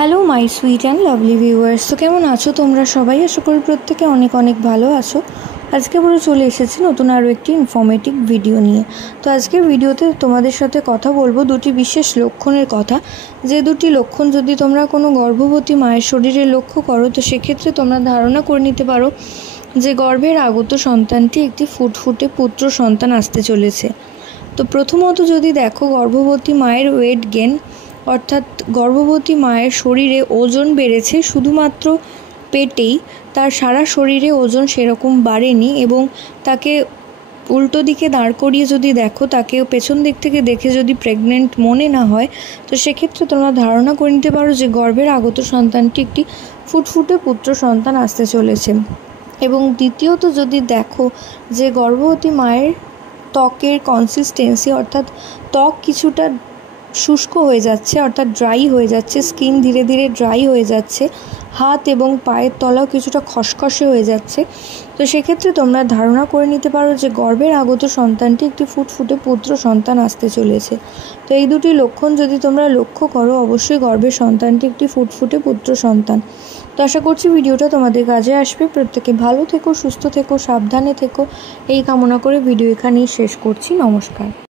Hello my sweet and lovely viewers. তো কেমন আছো তোমরা সবাই? আশা করি প্রত্যেকে অনেক অনেক ভালো আছো। আজকে পুরো চলে এসেছি নতুন আরও একটি ইনফরমেটিভ ভিডিও নিয়ে। তো আজকের ভিডিওতে তোমাদের সাথে কথা বলবো দুটি বিশেষ লক্ষণের কথা, যে দুটি লক্ষণ যদি তোমরা কোনো গর্ভবতী মায়ের শরীরে লক্ষ্য করো তো সেক্ষেত্রে তোমরা ধারণা করে নিতে পারো যে গর্ভের আগত সন্তানটি একটি ফুটফুটে পুত্র সন্তান আসতে চলেছে। তো প্রথমত যদি দেখো, গর্ভবতী মায়ের ওয়েট গেন অর্থাৎ গর্ভবতী মায়ের শরীরে ওজন বেড়েছে শুধুমাত্র পেটেই, তার সারা শরীরে ওজন সেরকম বাড়েনি। এবং তাকে উল্টো দিকে দাঁড় করিয়ে যদি দেখো, তাকে পেছন দিক থেকে দেখে যদি প্রেগনেন্ট মনে না হয় তো সেক্ষেত্রে তোমরা ধারণা করে নিতে পারো যে গর্ভের আগত সন্তানটি একটি ফুটফুটে পুত্র সন্তান আসতে চলেছে। এবং দ্বিতীয়ত যদি দেখো যে গর্ভবতী মায়ের ত্বকের কনসিস্টেন্সি অর্থাৎ ত্বক কিছুটা শুষ্ক হয়ে যাচ্ছে অর্থাৎ ড্রাই হয়ে যাচ্ছে, স্কিন ধীরে ধীরে ড্রাই হয়ে যাচ্ছে, হাত এবং পায়ের তলাও কিছুটা খসখসে হয়ে যাচ্ছে, তো সেক্ষেত্রে তোমরা ধারণা করে নিতে পারো যে গর্ভের আগত সন্তানটি একটি ফুটফুটে পুত্র সন্তান আসতে চলেছে। তো এই দুটি লক্ষণ যদি তোমরা লক্ষ্য করো, অবশ্যই গর্ভের সন্তানটি একটি ফুটফুটে পুত্র সন্তান। তো আশা করছি ভিডিওটা তোমাদের কাজে আসবে। প্রত্যেকে ভালো থেকো, সুস্থ থেকো, সাবধানে থেকো, এই কামনা করে ভিডিও এখানেই শেষ করছি। নমস্কার।